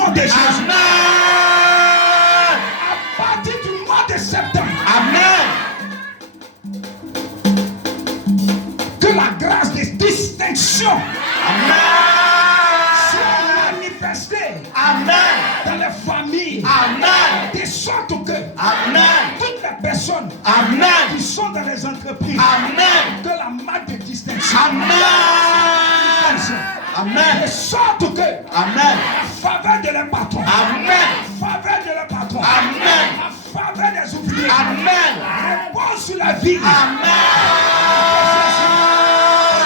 nom de Jésus. Amen. À partir du mois de septembre. Amen. Que la grâce de distinction soit manifestée dans les familles. Amen. De sorte que Amen. toutes les personnes Amen. qui sont dans les entreprises, Amen. que la marque de distinction. Amen. Amen. De sorte que Amen. la faveur de leurs patrons, Amen. la faveur de leurs patrons, Amen. la faveur des ouvriers, Amen. repose sur la vie. Amen.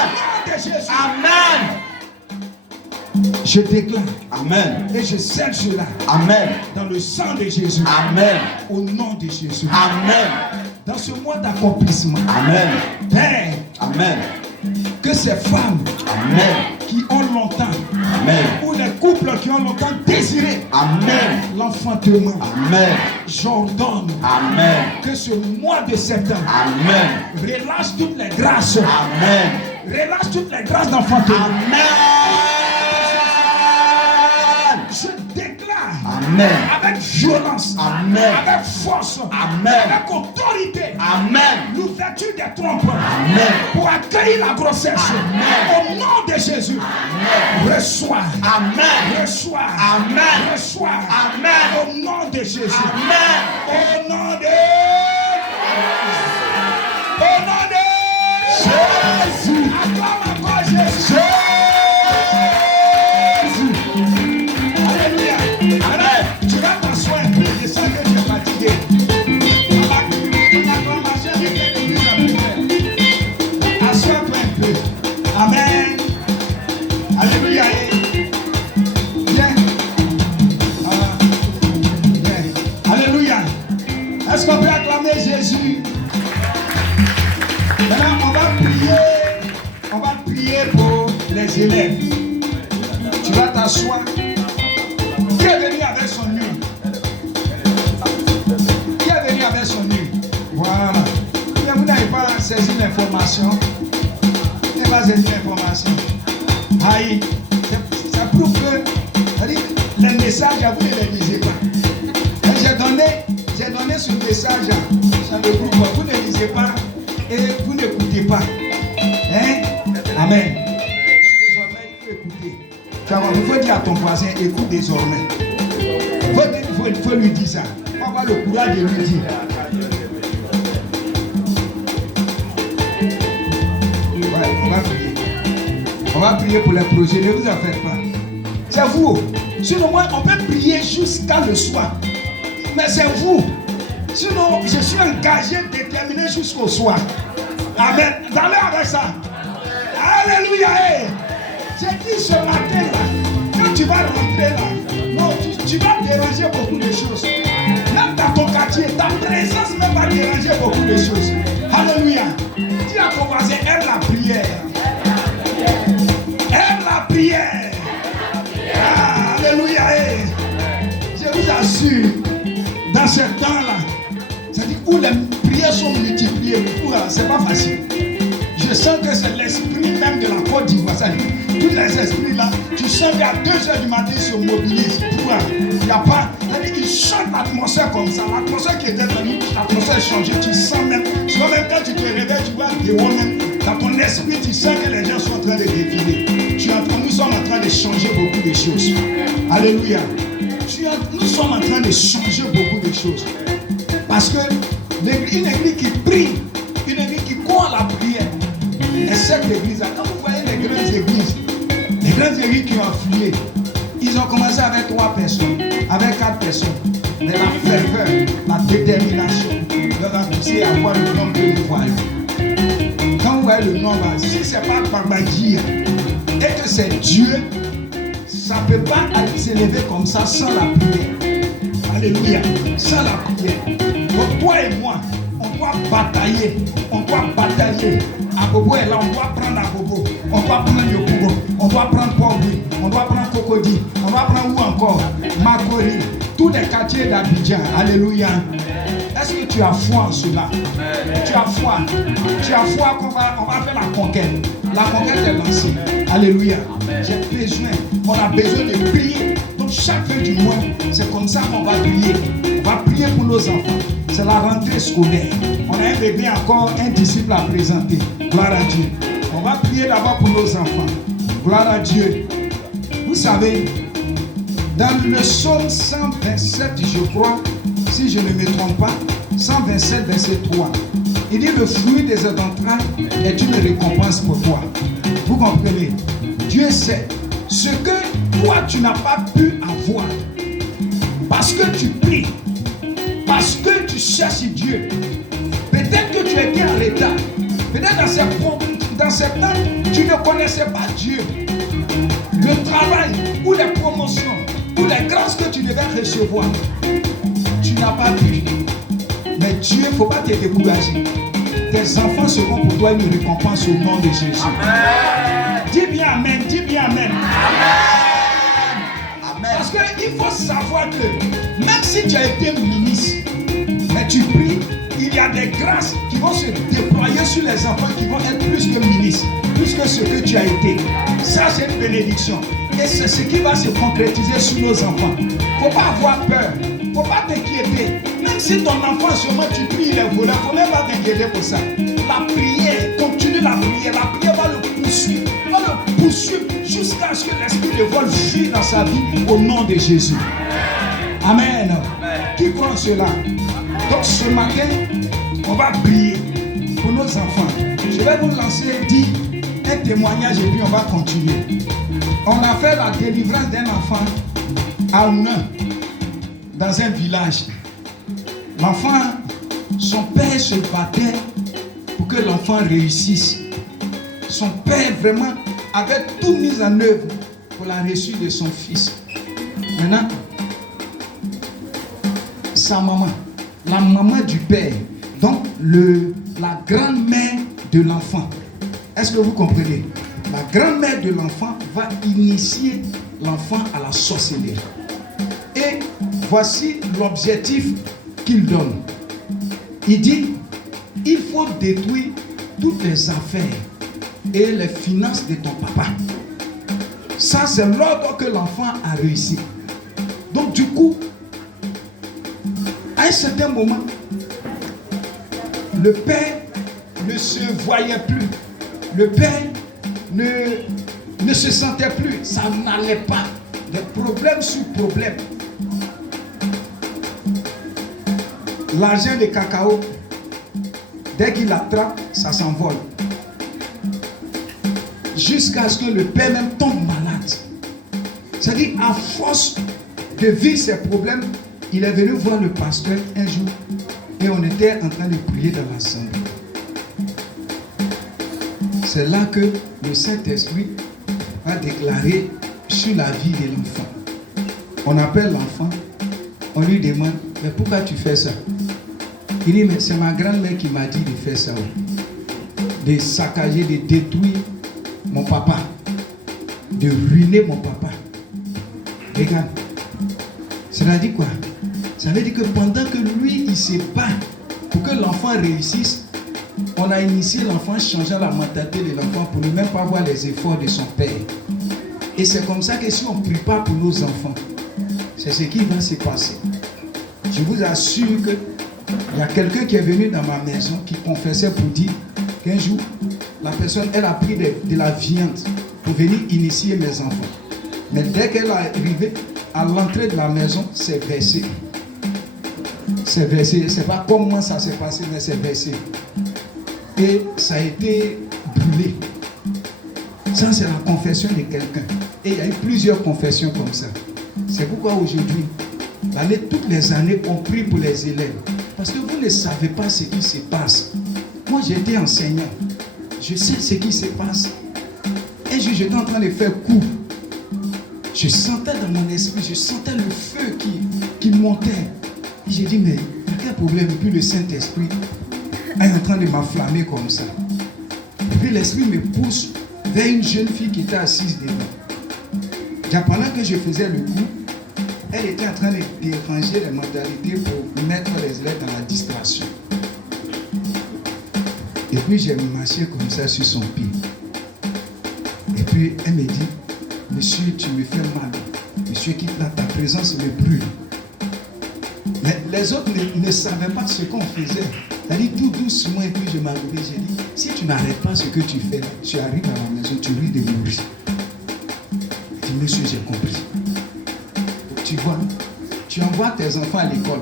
Au nom de Jésus. Amen. Je déclare Amen. et je scelle cela Amen. dans le sang de Jésus. Amen. Au nom de Jésus. Amen. Dans ce mois d'accomplissement, Amen. Père, Amen. que ces femmes Amen. qui ont longtemps, Amen. ou les couples qui ont longtemps désiré Amen. l'enfantement, Amen. j'ordonne Amen. que ce mois de septembre Amen. relâche toutes les grâces, Amen. relâche toutes les grâces d'enfantement. Amen. Je déclare Amen. avec violence, Amen. avec force, Amen. avec autorité, Amen. l'ouverture des trompes Amen. pour accueillir la grossesse. Amen. Au nom de Jésus, Amen. reçois, Amen. reçois, Amen. reçois. Amen. Au nom de Jésus, Amen. au nom de Jésus, acclame encore Jésus. Alléluia. Amen. Tu vas t'asseoir un peu, je sens que tu es fatigué. L'acclamation de l'église a pu faire. Assois-toi un peu. Amen. Alléluia. Viens. Viens. Alléluia. Est-ce qu'on peut acclamer Jésus? Maintenant, on va prier pour les élèves. Tu vas t'asseoir. Qui est venu avec son nuit? Qui est venu avec son nuit? Voilà. Mais vous n'avez pas saisi l'information. Vous n'avez pas saisi l'information. Aïe. Ça prouve que les messages, vous ne les lisez pas. J'ai donné ce message dans le groupe. Vous ne lisez pas et vous n'écoutez pas. Hein? Amen. Désormais, il faut écouter. Il faut dire à ton voisin, écoute désormais. Il faut lui dire ça. On va avoir le courage de lui dire. Ouais, on va prier. On va prier pour les projets. Ne vous en faites pas. C'est vous. Sinon, moi, on peut prier jusqu'à le soir. Mais c'est vous. Sinon, je suis engagé, déterminé jusqu'au soir. Amen. Allez avec ça. Alléluia. J'ai dit ce matin là, quand tu vas rentrer là, non, tu vas déranger beaucoup de choses. Même dans ton quartier, ta présence même va déranger beaucoup de choses. Alléluia. Dis à ton voisin, aime la prière. Aime la prière. Alléluia. Je vous assure, dans ce temps-là, c'est-à-dire où les prières sont multipliées, c'est pas facile. Je sens que c'est l'esprit même de la Côte d'Ivoire. Tous les esprits là, tu sens qu'à 2h du matin, ils se mobilisent. Il n'y a pas. Ils chantent l'atmosphère comme ça. L'atmosphère qui était dans nous, l'atmosphère est changée. Tu sens même. Tu vois, même quand tu te réveilles, tu vois des même. Dans ton esprit, tu sens que les gens sont en train de défiler. Nous sommes en train de changer beaucoup de choses. Alléluia. Nous sommes en train de changer beaucoup de choses. Parce que une église qui prie, une église qui court à la prière, et cette église-là, quand vous voyez les grandes églises qui ont afflué, ils ont commencé avec 3 personnes, avec 4 personnes. Mais la ferveur, la détermination leur a poussé à voir le nombre que vous voyez. Quand vous voyez le nombre, si ce n'est pas Babadji et que c'est Dieu, ça ne peut pas s'élever comme ça sans la prière. Alléluia, sans la prière. Donc toi et moi, on doit batailler. Abobo est là, on doit prendre Abobo. On doit prendre Yokubo. On doit prendre Pogui. On doit prendre Cocody. On doit prendre où encore? Makori. Tous les quartiers d'Abidjan. Alléluia. Est-ce que tu as foi en cela? Tu as foi. Tu as foi qu'on va faire la conquête. La conquête est lancée. Alléluia. J'ai besoin. On a besoin de prier. Donc chaque fin du témoin. C'est comme ça qu'on va prier. On va prier pour nos enfants. C'est la rentrée scolaire. On a un bébé encore, un disciple à présenter. Gloire à Dieu. On va prier d'abord pour nos enfants. Gloire à Dieu. Vous savez, dans le psaume 127, je crois, si je ne me trompe pas, 127, verset 3, il dit le fruit des entrailles est une récompense pour toi. Vous comprenez? Dieu sait ce que toi tu n'as pas pu avoir parce que tu pries, parce que tu cherches Dieu. Peut-être que tu étais en retard. Peut-être dans ces temps, tu ne connaissais pas Dieu. Le travail ou les promotions ou les grâces que tu devais recevoir, tu n'as pas pu. Mais Dieu, il ne faut pas te décourager. Tes enfants seront pour toi une récompense au nom de Jésus. Amen. Dis bien Amen, dis bien Amen. Amen. Parce qu'il faut savoir que même si tu as été ministre, mais tu pries, il y a des grâces qui vont se déployer sur les enfants qui vont être plus que ministres, plus que ce que tu as été. Ça, c'est une bénédiction. Et c'est ce qui va se concrétiser sur nos enfants. Il ne faut pas avoir peur. Il ne faut pas t'inquiéter. Même si ton enfant, seulement tu pries, il est voleur, il ne faut même pas t'inquiéter pour ça. La prière, continue la prière. La prière va le poursuivre. Va le poursuivre jusqu'à ce que l'esprit de vol fuit dans sa vie au nom de Jésus. Amen. Qui croit cela? Donc ce matin, on va prier pour nos enfants. Je vais vous lancer, dire un témoignage et puis on va continuer. On a fait la délivrance d'un enfant à Ounan, dans un village. L'enfant, son père se battait pour que l'enfant réussisse. Son père vraiment avait tout mis en œuvre pour la réussite de son fils. Maintenant, sa maman, la maman du père, donc la grand-mère de l'enfant. Est-ce que vous comprenez? La grand-mère de l'enfant va initier l'enfant à la sorcellerie. Et voici l'objectif qu'il donne. Il dit, il faut détruire toutes les affaires et les finances de ton papa. Ça, c'est l'ordre que l'enfant a réussi. Donc du coup, à un certain moment, le père ne se voyait plus. Le père ne se sentait plus. Ça n'allait pas. Des problèmes sur problèmes. L'argent de cacao, dès qu'il attrape, ça s'envole. Jusqu'à ce que le père même tombe malade. C'est-à-dire, à force de vivre ces problèmes, il est venu voir le pasteur un jour et on était en train de prier dans l'assemblée. C'est là que le Saint-Esprit a déclaré sur la vie de l'enfant. On appelle l'enfant, on lui demande, mais pourquoi tu fais ça? Il dit, mais c'est ma grand-mère qui m'a dit de faire ça. De saccager, de détruire mon papa. De ruiner mon papa. Regarde. Cela dit quoi? Ça veut dire que pendant que lui, il se bat pour que l'enfant réussisse, on a initié l'enfant changeant la mentalité de l'enfant pour ne même pas voir les efforts de son père. Et c'est comme ça que si on ne prie pas pour nos enfants, c'est ce qui va se passer. Je vous assure qu'il y a quelqu'un qui est venu dans ma maison qui confessait pour dire qu'un jour, la personne, elle a pris de la viande pour venir initier mes enfants. Mais dès qu'elle est arrivée à l'entrée de la maison, c'est versé. C'est versé. Je ne sais pas comment ça s'est passé, mais c'est versé. Et ça a été brûlé. Ça, c'est la confession de quelqu'un. Et il y a eu plusieurs confessions comme ça. C'est pourquoi aujourd'hui, toutes les années, on prie pour les élèves. Parce que vous ne savez pas ce qui se passe. Moi, j'étais enseignant. Je sais ce qui se passe. Un jour, j'étais en train de faire cours. Je sentais dans mon esprit, je sentais le feu qui montait. Et j'ai dit, mais il y a quel problème? Et puis le Saint-Esprit est en train de m'enflammer comme ça. Et puis l'Esprit me pousse vers une jeune fille qui était assise devant. Pendant que je faisais le cours, elle était en train de déranger les mentalités pour mettre les élèves dans la distraction. Et puis j'ai marché comme ça sur son pied. Et puis elle me dit, monsieur, tu me fais mal. ceux qui dans ta présence me brûlent. Les autres ne savaient pas ce qu'on faisait. C'est-à-dire tout doucement et puis je m'arrivais. J'ai dit, si tu n'arrêtes pas ce que tu fais là, tu arrives à la maison, tu risques de mourir. Je dis, monsieur, j'ai compris. Tu vois, tu envoies tes enfants à l'école.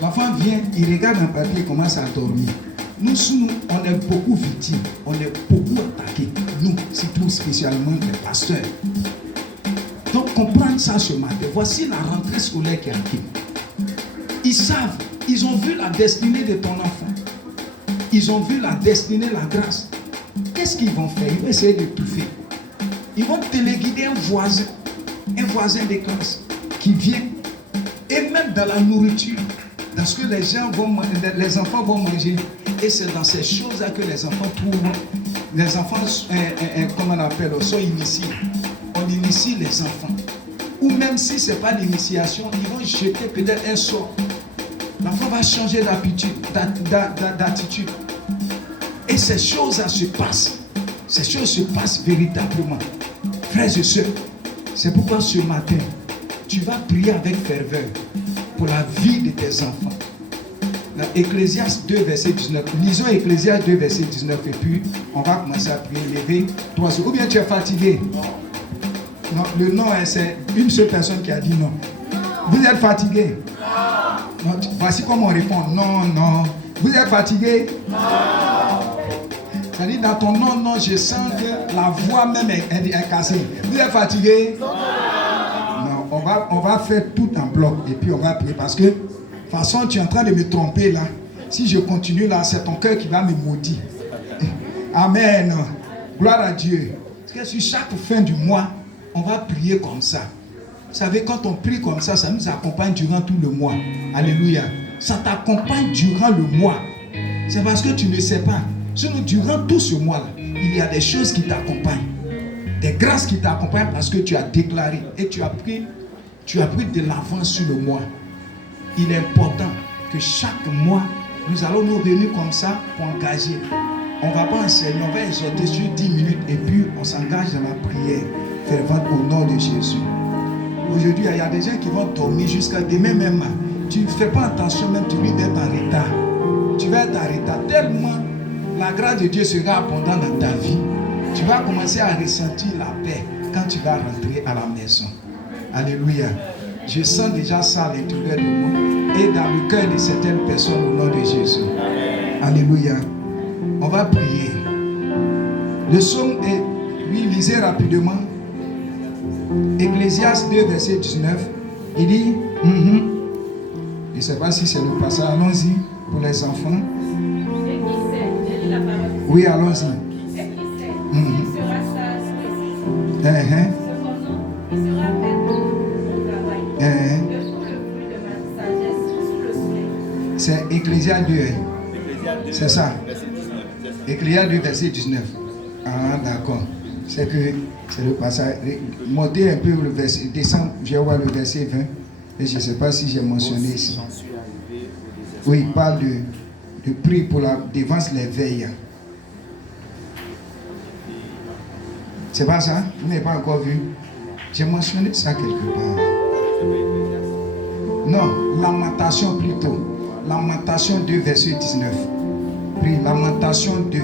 L'enfant vient, il regarde un papier, il commence à dormir. Nous, on est beaucoup victimes, on est beaucoup attaqués. Nous, surtout spécialement les pasteurs. Donc, comprendre ça ce matin. Voici la rentrée scolaire qui arrive. Ils savent, ils ont vu la destinée de ton enfant. Ils ont vu la destinée, la grâce. Qu'est-ce qu'ils vont faire? Ils vont essayer de tout faire. Ils vont téléguider un voisin de classe qui vient. Et même dans la nourriture, dans ce que les enfants vont manger. Et c'est dans ces choses-là que les enfants trouvent. Les enfants, comment on appelle, sont initiés. On initie les enfants. Ou même si ce n'est pas l'initiation, ils vont jeter peut-être un sort. L'enfant va changer d'attitude. Et ces choses-là se passent. Ces choses se passent véritablement. Frères et sœurs, c'est pourquoi ce matin, tu vas prier avec ferveur pour la vie de tes enfants. Ecclésiaste 2, verset 19. Lisons Ecclésiaste 2, verset 19 et puis on va commencer à prier. Lever 3 secondes. Ou bien tu es fatigué? Non, le non, c'est une seule personne qui a dit non. Vous êtes fatigué? Non. Voici comment on répond. Non, non. Vous êtes fatigué? Non. C'est-à-dire dans ton non, non, je sens que la voix même est cassée. Vous êtes fatigué? Non. On va faire tout en bloc et puis on va prier parce que de toute façon tu es en train de me tromper là. Si je continue là, c'est ton cœur qui va me maudire. Amen. Gloire à Dieu. Parce que sur chaque fin du mois, on va prier comme ça. Vous savez, quand on prie comme ça, ça nous accompagne durant tout le mois. Alléluia. Ça t'accompagne durant le mois. C'est parce que tu ne sais pas. Sinon, durant tout ce mois-là, il y a des choses qui t'accompagnent. Des grâces qui t'accompagnent parce que tu as déclaré et tu as pris de l'avance sur le mois. Il est important que chaque mois, nous allons nous réunir comme ça pour engager. On ne va pas enseigner, on va exhorter sur 10 minutes et puis on s'engage dans la prière fervente au nom de Jésus. Aujourd'hui, il y a des gens qui vont dormir jusqu'à demain même. Tu ne fais pas attention même, tu risques d'être en retard. Tu vas être en retard tellement la grâce de Dieu sera abondante dans ta vie. Tu vas commencer à ressentir la paix quand tu vas rentrer à la maison. Alléluia. Je sens déjà ça à l'intérieur de moi et dans le cœur de certaines personnes au nom de Jésus. Alléluia. On va prier. Le psaume est, oui, lisez rapidement. Ecclésiaste 2, verset 19. Il dit, je ne sais pas si c'est le passage, allons-y pour les enfants. Oui, allons-y. C'est Ecclésiaste 2. C'est ça. Ecclésiaste 2, verset 19. Ah, d'accord. C'est le passage. Montez un peu le verset. Descends, je vais voir le verset 20. Et je ne sais pas si j'ai mentionné ici. Oui, il parle de prix pour la dévance les veilles. C'est pas ça? Vous n'avez pas encore vu? J'ai mentionné ça quelque part. Non, Lamentation plutôt. Lamentation 2, verset 19. Puis Lamentation 2.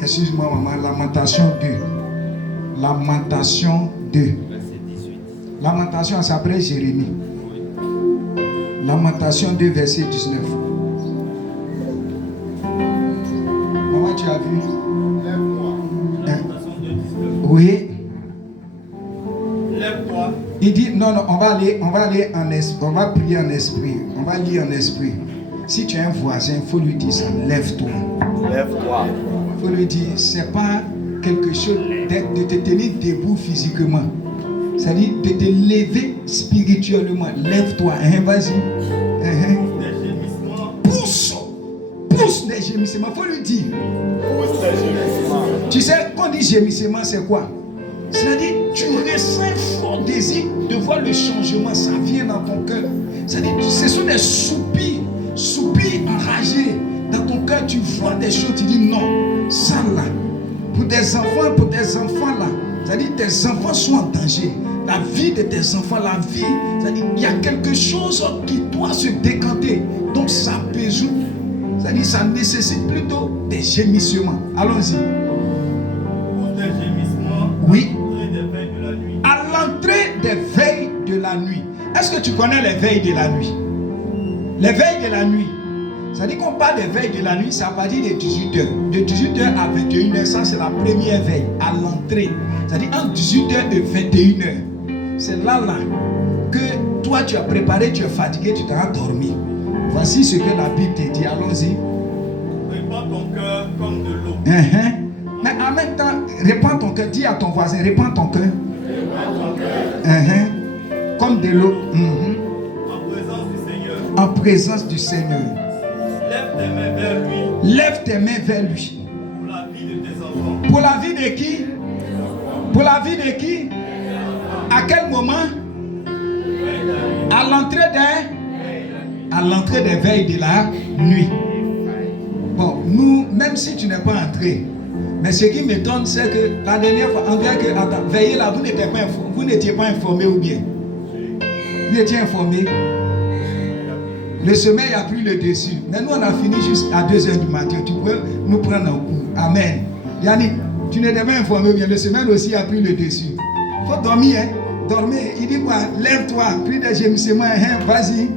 Excuse-moi maman, Lamentation 2. Lamentation 2. Lamentation, ça s'appelle Jérémie. Lamentation 2, verset 19. Maman, tu as vu? Hein? Oui. Lève-toi. Il dit, non, on va aller en esprit, on va prier en esprit, on va lire en esprit. Si tu as un voisin, il faut lui dire ça, lève-toi. Lève-toi. Il faut lui dire, c'est pas quelque chose de te tenir debout physiquement. C'est-à-dire de te lever spirituellement. Lève-toi, hein, vas-y. Pousse des gémissements, il faut lui dire. Pousse des gémissements. Tu sais, quand on dit gémissement, c'est quoi? C'est-à-dire, tu ressens un fort désir de voir le changement, ça vient dans ton cœur. C'est-à-dire, ce sont des soupirs enragés. Dans ton cœur, tu vois des choses, tu dis non, ça là, pour des enfants là, c'est-à-dire tes enfants sont en danger. la vie de tes enfants, la vie, c'est-à-dire il y a quelque chose qui doit se décanter. Donc ça a besoin, c'est-à-dire ça nécessite plutôt des gémissements. Allons-y. Des gémissements. Oui. À l'entrée des veilles de la nuit. À l'entrée des veilles de la nuit. Est-ce que tu connais les veilles de la nuit? Les veilles de la nuit. C'est-à-dire qu'on parle des veilles de la nuit, c'est à partir de 18h. De 18h à 21h, ça c'est la première veille, à l'entrée. C'est-à-dire entre 18h et 21h. C'est là que toi tu as préparé, tu es fatigué, tu t'as dormi. Voici ce que la Bible te dit. Allons-y. Répands ton cœur comme de l'eau. Mais en même temps, répands ton cœur. Dis à ton voisin, répands ton cœur. Répands ton cœur. Comme de l'eau. En présence du Seigneur. En présence du Seigneur. Lève tes mains vers lui. Lève tes mains vers lui. Pour la vie de tes enfants. Pour la vie de qui? Pour la vie de qui? À quel moment? À l'entrée des veilles de la nuit. Bon, nous, même si tu n'es pas entré, mais ce qui m'étonne, c'est que la dernière fois, en vrai que veillez là, vous n'étiez pas informé ou bien? Vous étiez informé? Le sommeil a pris le dessus. Mais nous, on a fini jusqu'à 2h du matin. Tu peux nous prendre en cours. Amen. Yannick, tu n'étais pas informé ou bien? Le sommeil aussi a pris le dessus. Il faut dormir, hein? Dormir. Il dit quoi? Lève-toi, prie des gémissements. Vas-y.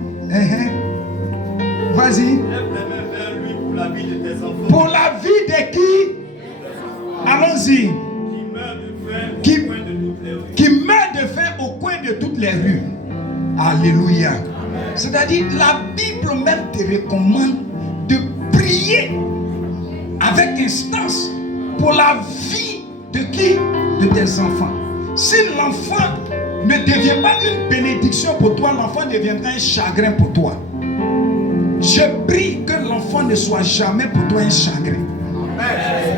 Vas-y. Lève tes mains vers lui pour la vie de tes enfants. Pour la vie de qui? Allons-y. Qui meurt de faim au coin de toutes les rues. Qui meurt de faim au coin de toutes les rues. Alléluia. C'est-à-dire, la Bible même te recommande de prier avec instance pour la vie de qui? De tes enfants. Si l'enfant ne devient pas une bénédiction pour toi, l'enfant deviendra un chagrin pour toi. Je prie que l'enfant ne soit jamais pour toi un chagrin.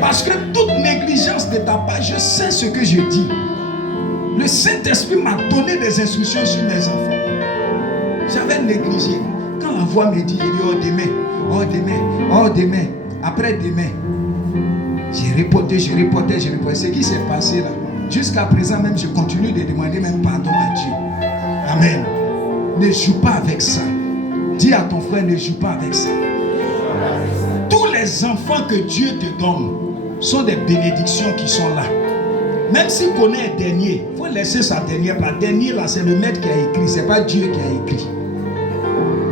Parce que toute négligence de ta part, je sais ce que je dis. Le Saint-Esprit m'a donné des instructions sur mes enfants. J'avais négligé. Quand la voix me dit, il dit, oh demain, après demain. J'ai reporté. Ce qui s'est passé là. Jusqu'à présent même, je continue de demander même pardon à Dieu. Amen. Ne joue pas avec ça. Dis à ton frère, ne joue pas avec ça. Tous les enfants que Dieu te donne sont des bénédictions qui sont là. Même s'il connaît un dernier, il faut laisser sa dernière part. Dernier là, c'est le maître qui a écrit, c'est pas Dieu qui a écrit.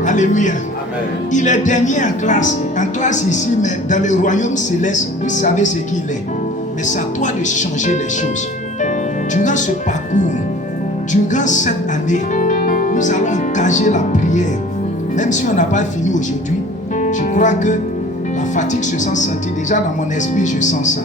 Alléluia. Amen. Il est dernier en classe ici, mais dans le royaume céleste, vous savez ce qu'il est. Mais c'est à toi de changer les choses. Durant ce parcours, durant cette année, nous allons engager la prière. Même si on n'a pas fini aujourd'hui, je crois que la fatigue se sent sentie. Déjà dans mon esprit, je sens ça.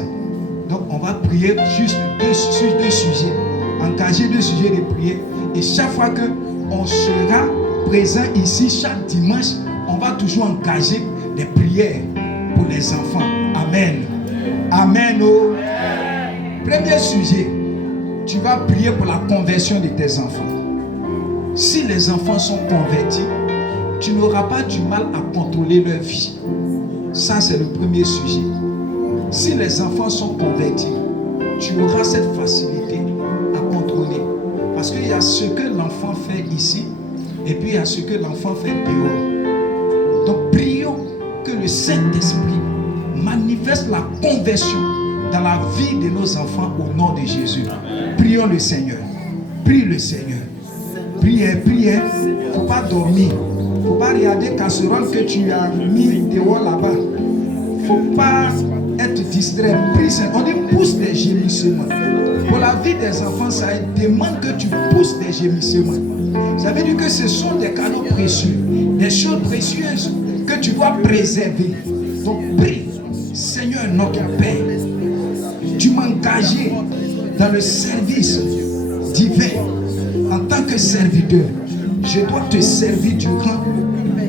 Donc on va prier juste sur deux sujets. Engager 2 sujets de prière. Et chaque fois qu'on sera présent ici, chaque dimanche, on va toujours engager des prières pour les enfants. Amen. Amen. Oh. Premier sujet, tu vas prier pour la conversion de tes enfants. Si les enfants sont convertis, tu n'auras pas du mal à contrôler leur vie. Ça, c'est le premier sujet. Si les enfants sont convertis, tu auras cette facilité à contrôler. Parce qu'il y a ce que l'enfant fait ici, et puis il y a ce que l'enfant fait dehors. Donc, prions que le Saint-Esprit manifeste la conversion dans la vie de nos enfants au nom de Jésus. Prions le Seigneur. Prie le Seigneur. Priez. Il ne faut pas dormir. Il ne faut pas regarder casserole que tu as mis dehors là-bas. Il ne faut pas être distrait. Prie, on dit pousse des gémissements. Pour la vie des enfants, ça demande que tu pousses des gémissements. Ça veut dire que ce sont des cadeaux précieux, des choses précieuses que tu dois préserver. Donc prie, Seigneur notre Père, tu m'as engagé dans le service divin en tant que serviteur. Je dois te servir durant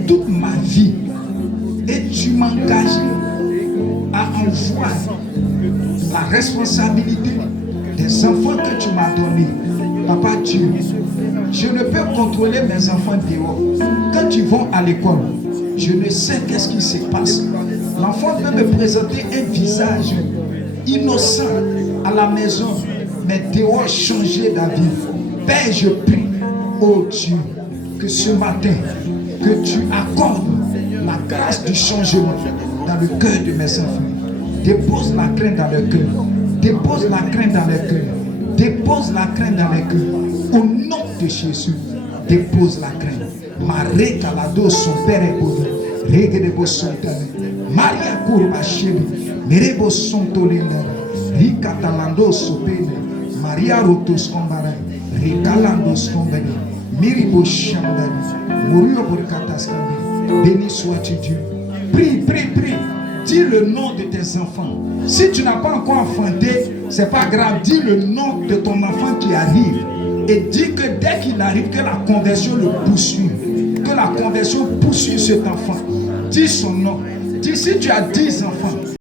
toute ma vie. Et tu m'as engagé à envoyer la responsabilité des enfants que tu m'as donnés. Papa Dieu, je ne peux contrôler mes enfants dehors. Quand ils vont à l'école, je ne sais qu'est-ce qui se passe. L'enfant peut me présenter un visage innocent à la maison, mais dehors changer d'avis. Père, je prie, oh Dieu, que ce matin, que tu accordes la grâce du changement dans le cœur de mes enfants. Dépose la crainte dans le cœur. Dépose la crainte dans le cœur. Dépose la crainte dans le cœur. Au nom de Jésus, dépose la crainte. Marie Calado, son père est beau. Regedebo Sontane. Maria Kurbacheli. Merebo Sontolina. Rikatalando Sopene. Maria Rotos Kombara. Rikalando Skombene. Miribo Chandani. Murio Burkataskami. Béni sois-tu Dieu. Prie, prie, prie. Dis le nom de tes enfants. Si tu n'as pas encore enfanté, c'est pas grave. Dis le nom de ton enfant qui arrive. Et dis que dès qu'il arrive, que la conversion le poursuit. Que la conversion poursuit cet enfant. Dis son nom. Dis si tu as 10 enfants.